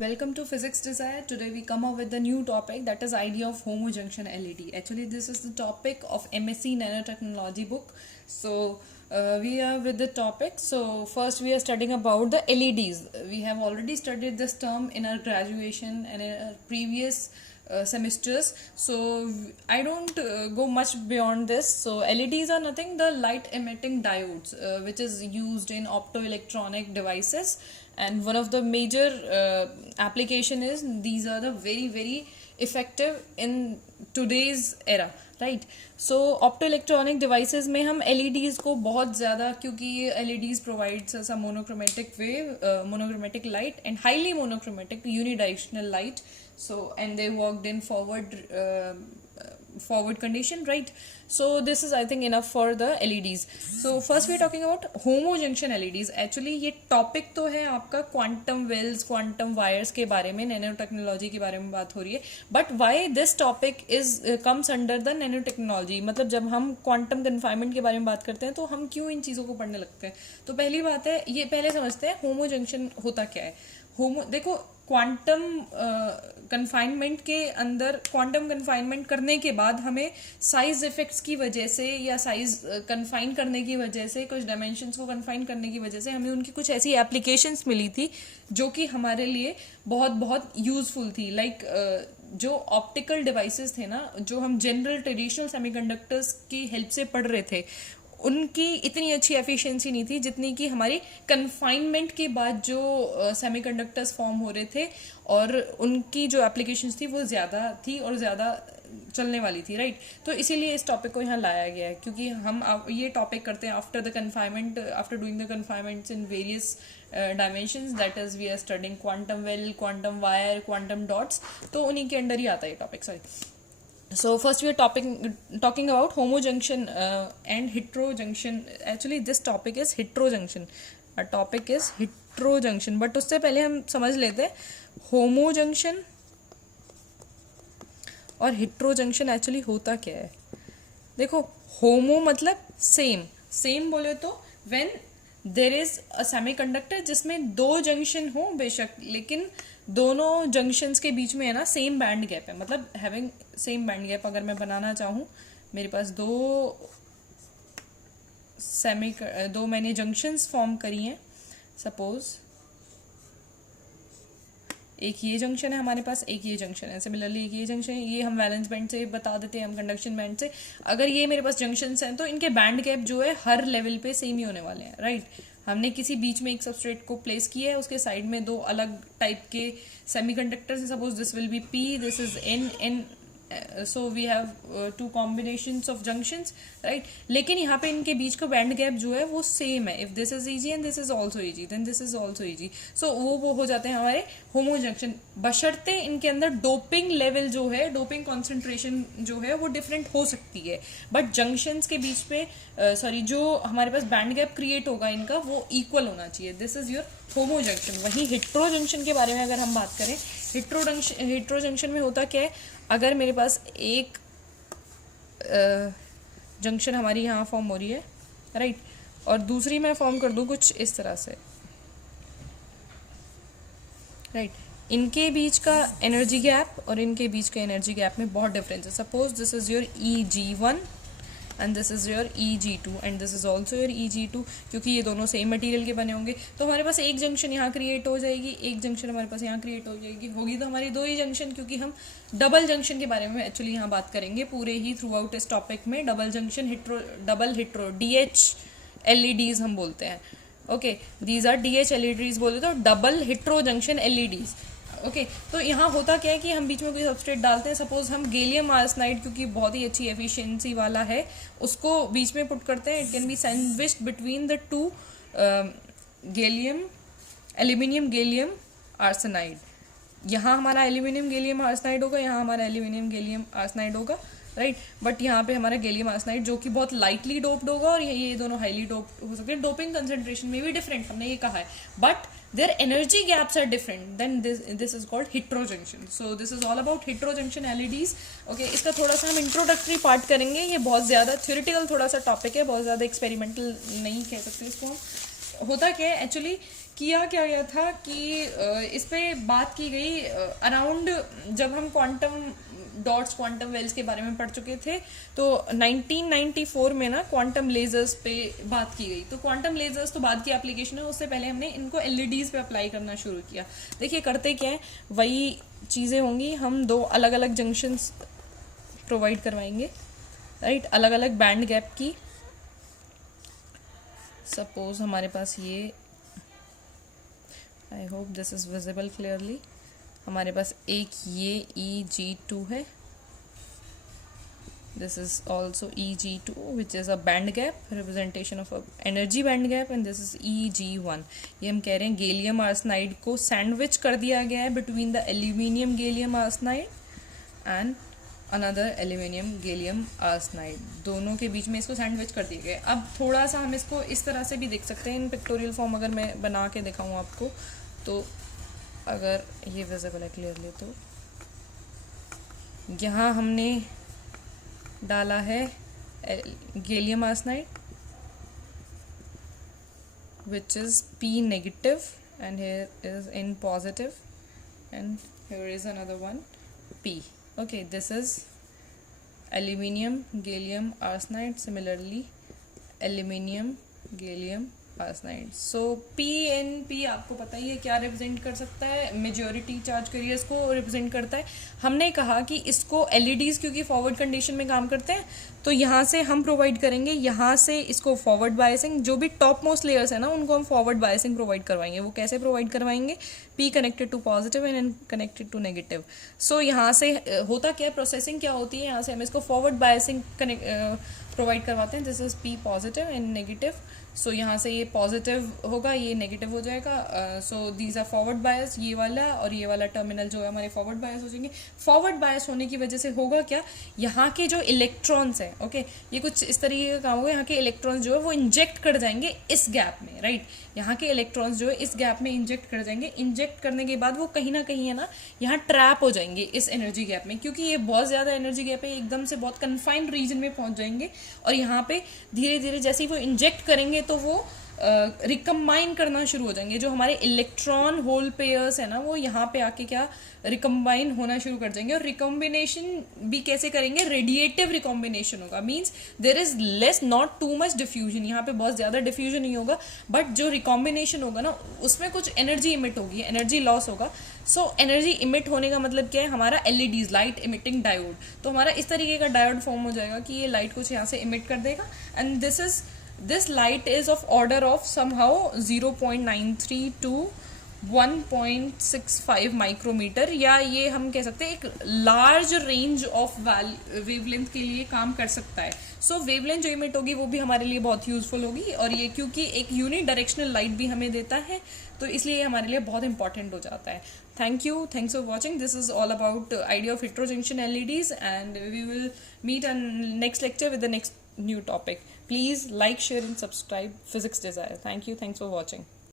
Welcome to Physics Desire. Today we come up with the new topic, that is idea of homojunction LED. Actually, this is the topic of MSc Nanotechnology book. So we are with the topic. So first we are studying about the LEDs. We have already studied this term in our graduation and in our previous semesters. So I don't go much beyond this. So LEDs are nothing, the light emitting diodes, which is used in optoelectronic devices. And one of the major application is these are the very effective in today's era, right? So optoelectronic devices में हम LEDs को बहुत ज़्यादा, क्योंकि ये LEDs provides us a monochromatic wave, monochromatic light and highly monochromatic unidirectional light. So and they worked in forward condition, right? So this is I think enough for the LEDs. So first we are talking about homojunction LEDs. Actually ये topic तो है आपका quantum Wales, quantum wires के बारे में, nano technology के बारे में बात हो रही है. But why this topic is comes under the nano technology. मतलब जब हम क्वांटम कन्फाइनमेंट के बारे में बात करते हैं तो हम क्यों इन चीज़ों को पढ़ने लगते हैं. तो पहली बात है, ये पहले समझते हैं होमोजंक्शन होता क्या है. देखो, क्वांटम कन्फाइनमेंट के अंदर क्वांटम कन्फाइनमेंट करने के बाद हमें साइज इफेक्ट्स की वजह से या साइज कन्फाइन करने की वजह से, कुछ डायमेंशंस को कन्फाइन करने की वजह से हमें उनकी कुछ ऐसी एप्लीकेशंस मिली थी जो कि हमारे लिए बहुत यूजफुल थी. लाइक जो ऑप्टिकल डिवाइसेस थे ना, जो हम जनरल ट्रेडिशनल सेमीकंडक्टर्स की हेल्प से पढ़ रहे थे, उनकी इतनी अच्छी एफिशिएंसी नहीं थी जितनी कि हमारी कन्फाइनमेंट के बाद जो सेमीकंडक्टर्स फॉर्म हो रहे थे और उनकी जो एप्लीकेशंस थी वो ज़्यादा थी और ज़्यादा चलने वाली थी, राइट. तो इसीलिए इस टॉपिक को यहाँ लाया गया है, क्योंकि हम ये टॉपिक करते हैं after the confinement, after doing the confinements in various dimensions, that is we are studying quantum well, quantum wire, quantum dots. तो उन्हीं के अंडर ही आता है ये topic. Sorry. So first we are talking about homojunction and heterojunction. Actually this topic is heterojunction. Our topic is heterojunction. But उससे पहले हम समझ लेते हैं homojunction और heterojunction actually होता क्या है. देखो, homo मतलब same बोले तो when there is a semiconductor जिसमें दो जंक्शन हो बेशक, लेकिन दोनों जंक्शंस के बीच में है ना सेम बैंड गैप है. मतलब हैविंग सेम बैंड गैप अगर मैं बनाना चाहूँ, मेरे पास दो मैंने जंक्शंस फॉर्म करी हैं. सपोज एक ये जंक्शन है हमारे पास, एक ये जंक्शन है. सिमिलरली एक ये जंक्शन है, ये हम वैलेंस बैंड से बता देते हैं, हम कंडक्शन बैंड से. अगर ये मेरे पास जंक्शंस हैं तो इनके बैंड गैप जो है हर लेवल पे सेम ही होने वाले हैं, राइट. हमने किसी बीच में एक सबस्ट्रेट को प्लेस किया है, उसके साइड में दो अलग टाइप के सेमीकंडक्टर्स हैं. Suppose this will be P, this is an. So we have two combinations of junctions, right. लेकिन यहाँ पे इनके बीच का बैंड गैप जो है वो सेम है. If this is Eg and this is also Eg, then this is also Eg. So वो हो जाते हैं हमारे होमो जंक्शन, बशर्ते इनके अंदर डोपिंग लेवल जो है, डोपिंग कॉन्सेंट्रेशन जो है वो डिफरेंट हो सकती है. बट जंक्शंस के बीच पे जो हमारे पास बैंड गैप क्रिएट होगा इनका, वो इक्वल होना चाहिए. This is your homo junction. वहीं हेट्रो जंक्शन के बारे में अगर हम बात करें, हेट्रो जंक्शन में होता क्या है, अगर मेरे पास एक जंक्शन हमारी यहाँ फॉर्म हो रही है, राइट, और दूसरी मैं फॉर्म कर दूँ कुछ इस तरह से, राइट. इनके बीच का एनर्जी गैप और इनके बीच के एनर्जी गैप में बहुत डिफरेंस है. Suppose this is your Eg1 and this is your Eg2 and this is also your Eg2. क्योंकि ये दोनों सेम मटेरियल के बने होंगे तो हमारे पास एक जंक्शन यहाँ क्रिएट हो जाएगी, एक जंक्शन हमारे पास यहाँ क्रिएट हो जाएगी. होगी तो हमारी दो ही जंक्शन, क्योंकि हम डबल जंक्शन के बारे में एक्चुअली यहाँ बात करेंगे पूरे ही थ्रू आउट इस टॉपिक में. Double junction double hetero DH LEDs हम बोलते हैं. Okay, these are DH LEDs बोले तो double hetero junction LEDs. Okay, तो यहाँ होता क्या है कि हम बीच में कोई सबस्ट्रेट डालते हैं. सपोज हम गैलियम आर्सेनाइड, क्योंकि बहुत ही अच्छी एफिशिएंसी वाला है, उसको बीच में पुट करते हैं. It can be sandwiched between the two aluminium gallium arsenide. यहाँ हमारा एल्यूमिनियम गैलियम आर्सेनाइड होगा, यहाँ हमारा एल्यूमिनियम गैलियम आर्सेनाइड होगा, राइट. बट यहाँ पे हमारा गैलियम आर्सेनाइड जो कि बहुत लाइटली डोप्ड होगा और ये दोनों हाईली डोप्ड हो सकते हैं. डोपिंग कंसेंट्रेशन में भी डिफरेंट, हमने ये कहा है, but their energy gaps are different. Then this is called heterojunction. So this is all about heterojunction LEDs. Okay, इसका थोड़ा सा हम इंट्रोडक्टरी पार्ट करेंगे. ये बहुत ज़्यादा थ्योरेटिकल थोड़ा सा टॉपिक है, बहुत ज़्यादा एक्सपेरिमेंटल नहीं कह सकते इसको हम. होता क्या है एक्चुअली किया क्या गया था कि इस पे बात की गई अराउंड, जब हम क्वांटम डॉट्स क्वांटम वेल्स के बारे में पढ़ चुके थे, तो 1994 में ना क्वांटम लेजर्स पे बात की गई। तो क्वांटम लेजर्स तो बाद की एप्लीकेशन है, उससे पहले हमने इनको एलईडीज पे अप्लाई करना शुरू किया। देखिए करते क्या है, वही चीज़ें होंगी, हम दो अलग अलग जंक्शंस प्रोवाइड करवाएंगे, राइट, अलग अलग बैंड गैप की। सपोज हमारे पास ये, I hope this is visible clearly, हमारे पास एक ये EG2 है, this is also EG2 which is a band gap representation of a energy band gap, and this is EG1। ये हम कह रहे हैं गैलियम आर्सेनाइड को सैंडविच कर दिया गया है between the aluminium gallium arsenide and another aluminium gallium arsenide, दोनों के बीच में इसको सैंडविच कर दिया गया है। अब थोड़ा सा हम इसको इस तरह से भी देख सकते हैं इन पिक्टोरियल फॉर्म, अगर मैं बना के दिखाऊँ आपको, तो अगर ये विजिबल है क्लियरली, तो यहाँ हमने डाला है gallium arsenide which is P negative, and here is in positive, and here is another one P. Okay, this is aluminium gallium arsenide, similarly aluminium gallium arsenide. So PNP आपको पता ही है क्या रिप्रेजेंट कर सकता है, मेजॉरिटी चार्ज कैरियर्स को represent करता है। हमने कहा कि इसको LEDs क्योंकि फॉरवर्ड कंडीशन में काम करते हैं, तो यहाँ से हम प्रोवाइड करेंगे, यहाँ से इसको फॉरवर्ड बायसिंग, जो भी टॉप मोस्ट लेयर्स है ना उनको हम फॉरवर्ड बायसिंग प्रोवाइड करवाएंगे। वो कैसे प्रोवाइड करवाएंगे, P connected to positive and N connected to negative. So यहाँ से होता क्या, प्रोसेसिंग क्या होती है, यहाँ से हम इसको फॉरवर्ड बायसिंग प्रोवाइड करवाते हैं। This is P positive and negative. So यहाँ से ये पॉजिटिव होगा, ये नेगेटिव हो जाएगा। So these are forward bias, ये वाला और ये वाला टर्मिनल जो है हमारे फॉरवर्ड बायस हो जाएंगे। फॉरवर्ड बायस होने की वजह से होगा क्या, यहाँ के जो इलेक्ट्रॉन्स हैं, ओके, ये कुछ इस तरीके का काम होगा, यहाँ के इलेक्ट्रॉन्स जो है वो इंजेक्ट कर जाएंगे इस गैप में, राइट। यहाँ के इलेक्ट्रॉन्स जो है इस गैप में इंजेक्ट कर जाएंगे। इंजेक्ट करने के बाद वो कहीं ना कहीं है ना यहाँ ट्रैप हो जाएंगे इस एनर्जी गैप में, क्योंकि ये बहुत ज़्यादा एनर्जी गैप है, एकदम से बहुत कन्फाइंड रीजन में पहुँच जाएंगे। और यहाँ पे धीरे धीरे जैसे ही वो इंजेक्ट करेंगे तो वो रिकम्बाइन करना शुरू हो जाएंगे। जो हमारे इलेक्ट्रॉन होल पेयर्स है ना वो यहाँ पे आके क्या रिकम्बाइन होना शुरू कर जाएंगे। और रिकम्बिनेशन भी कैसे करेंगे, रेडिएटिव रिकम्बिनेशन होगा, means there is less, not too much diffusion. यहाँ पे बहुत ज़्यादा डिफ्यूजन नहीं होगा, बट जो रिकम्बिनेशन होगा ना उसमें कुछ एनर्जी इमिट होगी, एनर्जी लॉस होगा। सो एनर्जी इमिट होने का मतलब क्या है, हमारा LEDs, लाइट इमिटिंग डायोड, तो हमारा इस तरीके का डायोड फॉर्म हो जाएगा कि ये लाइट कुछ यहाँ से इमिट कर देगा। And this light is of order of somehow 0.93 to 1.65 micrometer, या ये हम कह सकते हैं एक लार्ज रेंज ऑफ वेवलेंथ के लिए काम कर सकता है। सो वेवलेंथ जो इमिट होगी वो भी हमारे लिए बहुत यूजफुल होगी, और ये क्योंकि एक यूनि डायरेक्शनल लाइट भी हमें देता है तो इसलिए हमारे लिए बहुत इंपॉर्टेंट हो जाता है। Thank you, thanks for watching. This is all about idea of heterojunction LEDs, and we will meet on next lecture with the next new topic. Please like, share and subscribe Physics Desire. Thank you. Thanks for watching.